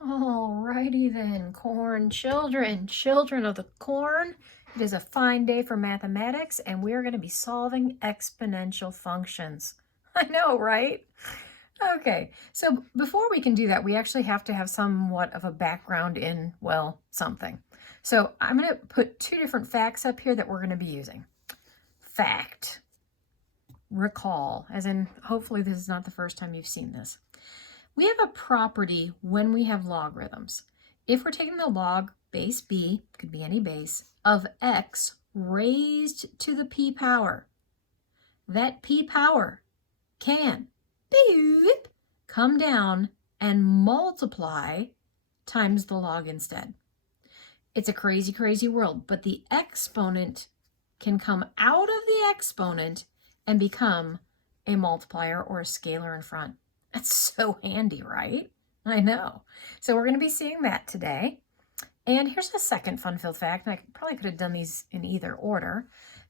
Alrighty then, corn children, children of the corn. It is a fine day for mathematics, and we are going to be solving exponential functions. I know, right? Okay, so before we can do that, we actually have to have somewhat of a background in, well, something. So I'm going to put two different facts up here that we're going to be using. Fact. Recall, as in, hopefully this is not the first time you've seen this. We have a property when we have logarithms. If we're taking the log base b, could be any base, of x raised to the p power, that p power can beep, come down and multiply times the log instead. It's a crazy, crazy world, but the exponent can come out of the exponent and become a multiplier or a scalar in front. That's so handy, right? I know. So we're going to be seeing that today. And here's a second fun-filled fact, and I probably could have done these in either order.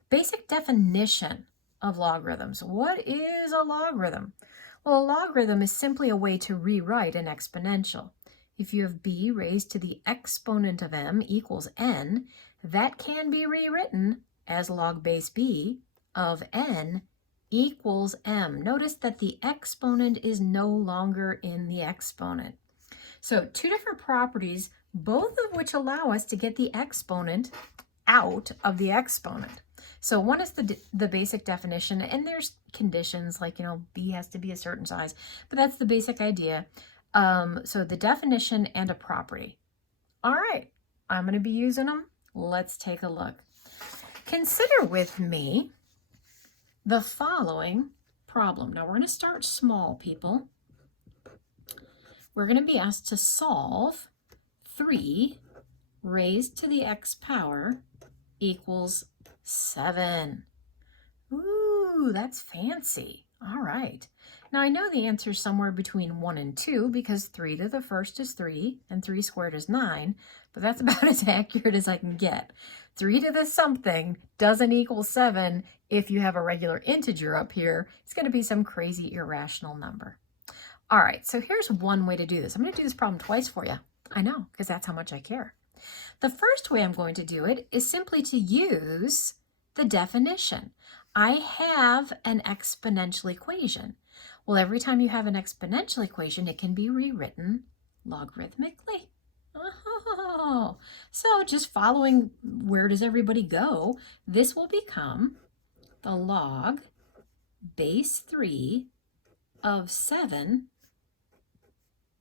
Basic definition of logarithms. What is a logarithm? Well, a logarithm is simply a way to rewrite an exponential. If you have b raised to the exponent of m equals n, that can be rewritten as log base b of n equals m. Notice that the exponent is no longer in the exponent. So two different properties, both of which allow us to get the exponent out of the exponent. So one is the basic definition, and there's conditions like, b has to be a certain size, but that's the basic idea. So the definition and a property. All right, I'm going to be using them. Let's take a look. Consider with me the following problem. Now we're going to start small, people. We're going to be asked to solve 3 raised to the x power equals 7. Ooh, that's fancy. All right. Now I know the answer is somewhere between 1 and 2 because 3 to the first is 3 and 3 squared is 9, but that's about as accurate as I can get. 3 to the something doesn't equal 7 if you have a regular integer up here. It's going to be some crazy irrational number. All right, so here's one way to do this. I'm going to do this problem twice for you. I know, because that's how much I care. The first way I'm going to do it is simply to use the definition. I have an exponential equation. Well, every time you have an exponential equation, it can be rewritten logarithmically. Oh, so just following where does everybody go, this will become the log base 3 of 7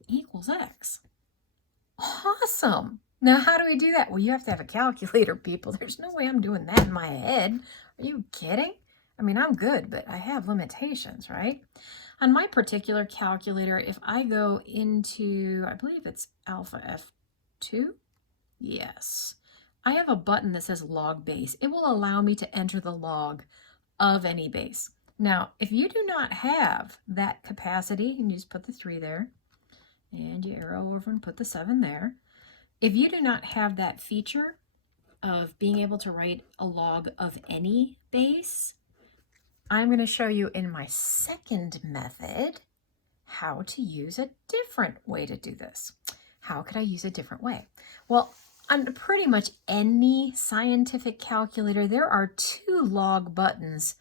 equals x. Awesome. Now, how do we do that? Well, you have to have a calculator, people. There's no way I'm doing that in my head. Are you kidding? I mean, I'm good, but I have limitations, right? On my particular calculator, if I go into, I believe it's alpha F2, yes, I have a button that says log base. It will allow me to enter the log of any base. Now, if you do not have that capacity, you can just put the 3 there, and you arrow over and put the 7 there. If you do not have that feature of being able to write a log of any base, I'm going to show you in my second method how to use a different way to do this. How could I use a different way? Well, on pretty much any scientific calculator, there are 2 log buttons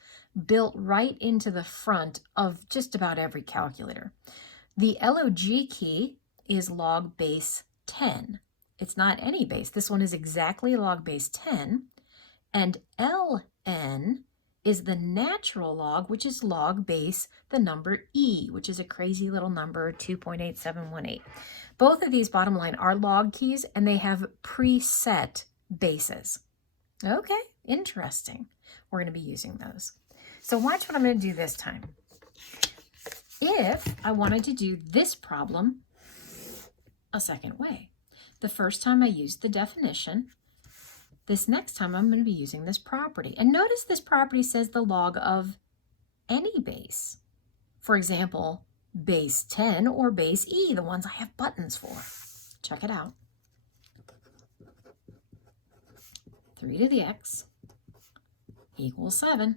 built right into the front of just about every calculator. The LOG key is log base 10. It's not any base. This one is exactly log base 10. And LN is the natural log, which is log base the number E, which is a crazy little number, 2.8718. Both of these, bottom line, are log keys, and they have preset bases. Okay, interesting. We're going to be using those. So watch what I'm going to do this time. If I wanted to do this problem a second way, the first time I used the definition, this next time I'm going to be using this property. And notice this property says the log of any base. For example, base 10 or base E, the ones I have buttons for. Check it out. 3 to the x equals 7.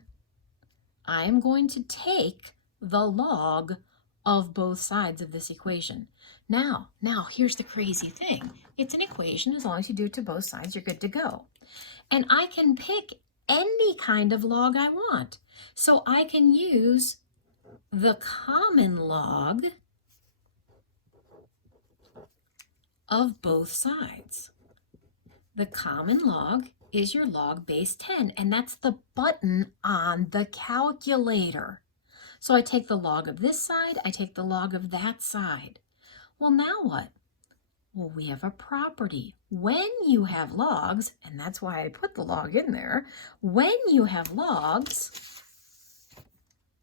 I am going to take the log of both sides of this equation. Now, here's the crazy thing. It's an equation. As long as you do it to both sides, you're good to go. And I can pick any kind of log I want. So I can use the common log of both sides. The common log is your log base 10, and that's the button on the calculator. So I take the log of this side, I take the log of that side. Well, now what? Well, we have a property. When you have logs, and that's why I put the log in there, when you have logs,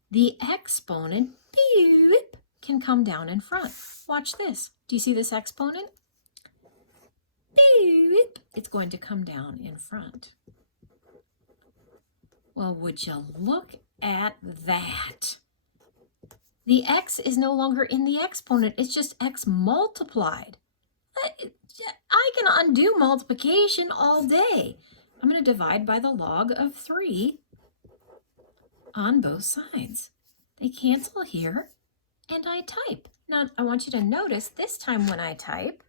the exponent beep, can come down in front. Watch this. Do you see this exponent? Beep. It's going to come down in front. Well, would you look at that? The x is no longer in the exponent. It's just x multiplied. I can undo multiplication all day. I'm going to divide by the log of 3 on both sides. They cancel here, and I type. Now, I want you to notice this time when I type,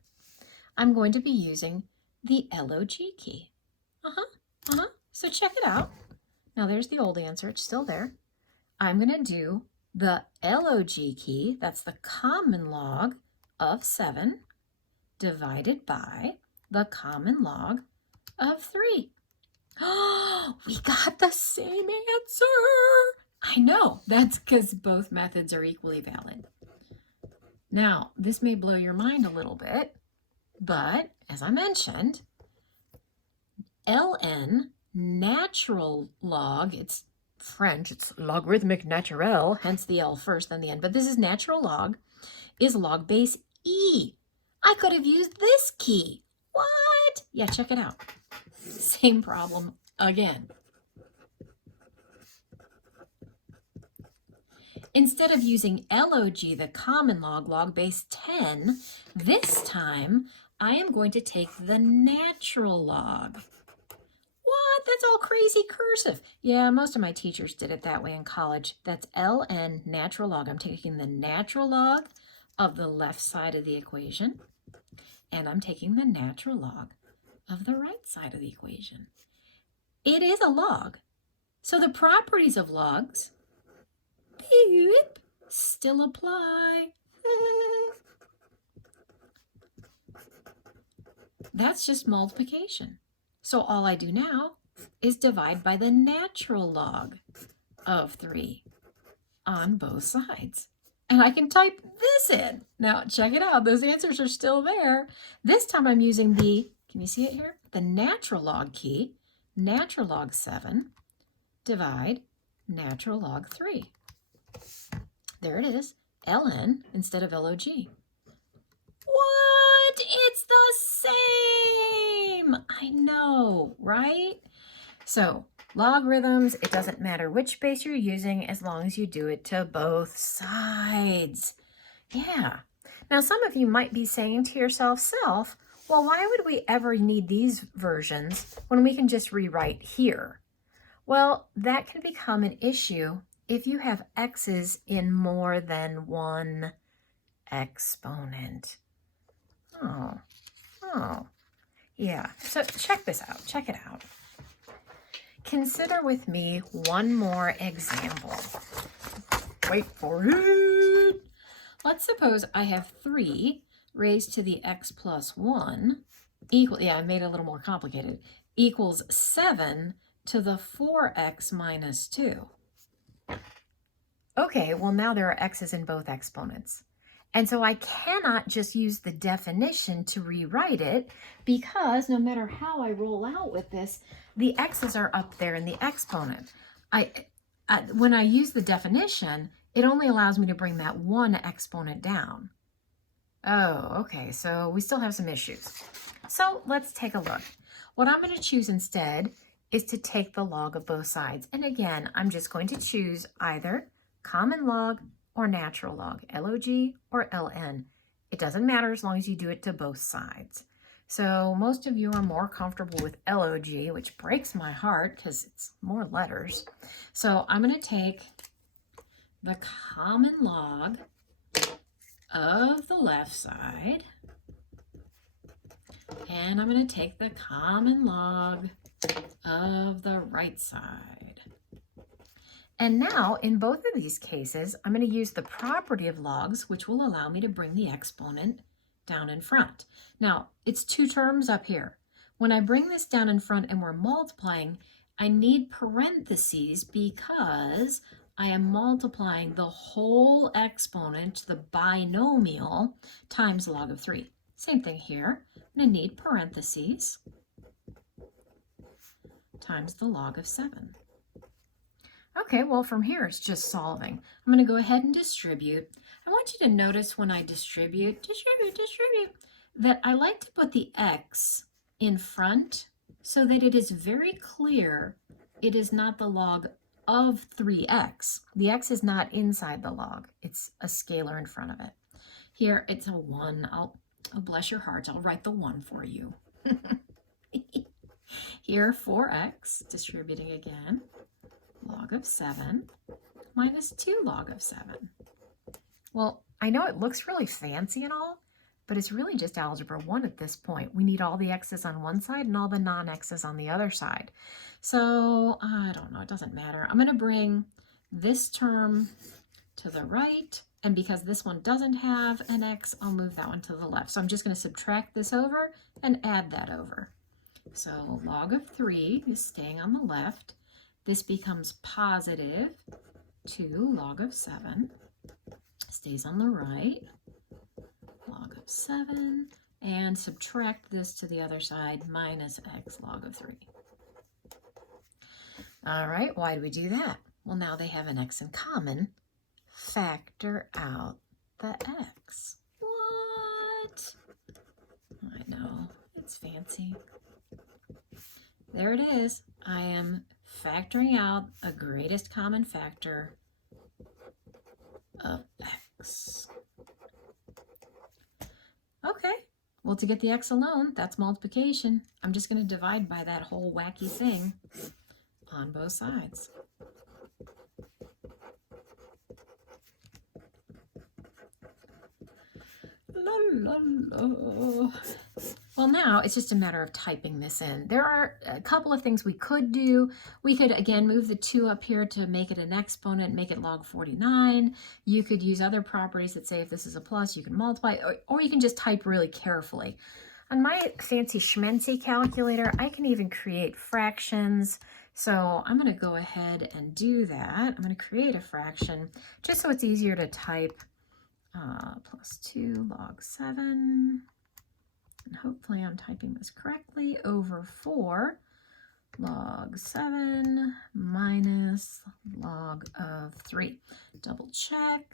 I'm going to be using the LOG key. So check it out. Now, there's the old answer. It's still there. I'm going to do the LOG key. That's the common log of 7 divided by the common log of 3. Oh, we got the same answer. I know, that's because both methods are equally valid. Now, this may blow your mind a little bit, but as I mentioned, ln natural log, it's French, it's logarithmic naturel, hence the L first, then the N, but this is natural log, is log base E. I could have used this key. What? Yeah, check it out. Same problem again. Instead of using LOG, the common log, log base 10, this time I am going to take the natural log. What? That's all crazy cursive. Yeah, most of my teachers did it that way in college. That's ln natural log. I'm taking the natural log of the left side of the equation, and I'm taking the natural log of the right side of the equation. It is a log. So the properties of logs beep, still apply. That's just multiplication. So all I do now is divide by the natural log of 3 on both sides. And I can type this in. Now, check it out. Those answers are still there. This time I'm using the, can you see it here? The natural log key, natural log 7, divide natural log 3. There it is, ln instead of log. What? It's the same. I know, right? So, logarithms, it doesn't matter which base you're using as long as you do it to both sides. Yeah. Now, some of you might be saying to yourself, well, why would we ever need these versions when we can just rewrite here? Well, that can become an issue if you have x's in more than one exponent. Oh, yeah. So check this out. Check it out. Consider with me one more example. Wait for it. Let's suppose I have 3 raised to the x plus 1 equal, yeah, I made it a little more complicated, equals 7 to the 4x minus 2. Okay, well now there are x's in both exponents. And so I cannot just use the definition to rewrite it because no matter how I roll out with this, the x's are up there in the exponent. When I use the definition, it only allows me to bring that one exponent down. Oh, okay, so we still have some issues. So let's take a look. What I'm going to choose instead is to take the log of both sides. And again, I'm just going to choose either common log or natural log, log or ln. It doesn't matter as long as you do it to both sides. So most of you are more comfortable with log, which breaks my heart because it's more letters. So I'm going to take the common log of the left side, and I'm going to take the common log of the right side. And now, in both of these cases, I'm going to use the property of logs, which will allow me to bring the exponent down in front. Now, it's two terms up here. When I bring this down in front and we're multiplying, I need parentheses because I am multiplying the whole exponent, the binomial, times log of 3. Same thing here. I'm going to need parentheses times the log of 7. Okay, well, from here it's just solving. I'm going to go ahead and distribute. I want you to notice when I distribute, that I like to put the x in front so that it is very clear it is not the log of 3x. The x is not inside the log. It's a scalar in front of it. Here it's a 1. Oh, bless your hearts, I'll write the 1 for you. Here, 4x, distributing again. Log of 7 minus 2 log of 7. Well, I know it looks really fancy and all, but it's really just algebra 1 at this point. We need all the x's on one side and all the non-x's on the other side. So, I don't know, it doesn't matter. I'm going to bring this term to the right, and because this one doesn't have an x, I'll move that one to the left. So I'm just going to subtract this over and add that over. So log of 3 is staying on the left. This becomes positive 2 log of 7, stays on the right, log of 7, and subtract this to the other side, minus x log of 3. All right, why do we do that? Well, now they have an x in common. Factor out the x. What? I know, it's fancy. There it is. I am factoring out a greatest common factor of x. Okay, well, to get the x alone, that's multiplication. I'm just going to divide by that whole wacky thing on both sides. La, la, la. Well, now it's just a matter of typing this in. There are a couple of things we could do. We could, again, move the 2 up here to make it an exponent, make it log 49. You could use other properties that say if this is a plus, you can multiply, or you can just type really carefully. On my fancy schmancy calculator, I can even create fractions. So I'm going to go ahead and do that. I'm going to create a fraction just so it's easier to type. Plus 2 log 7, and hopefully I'm typing this correctly, over 4 log 7 minus log of 3. Double check.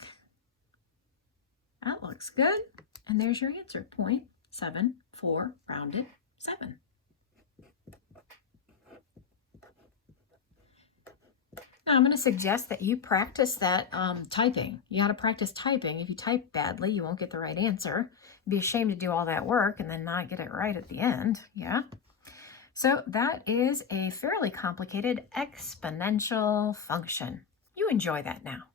That looks good. And there's your answer, 0.74 rounded 7. Now I'm going to suggest that you practice that typing. You got to practice typing. If you type badly, you won't get the right answer. It'd be a shame to do all that work and then not get it right at the end. Yeah. So that is a fairly complicated exponential function. You enjoy that now.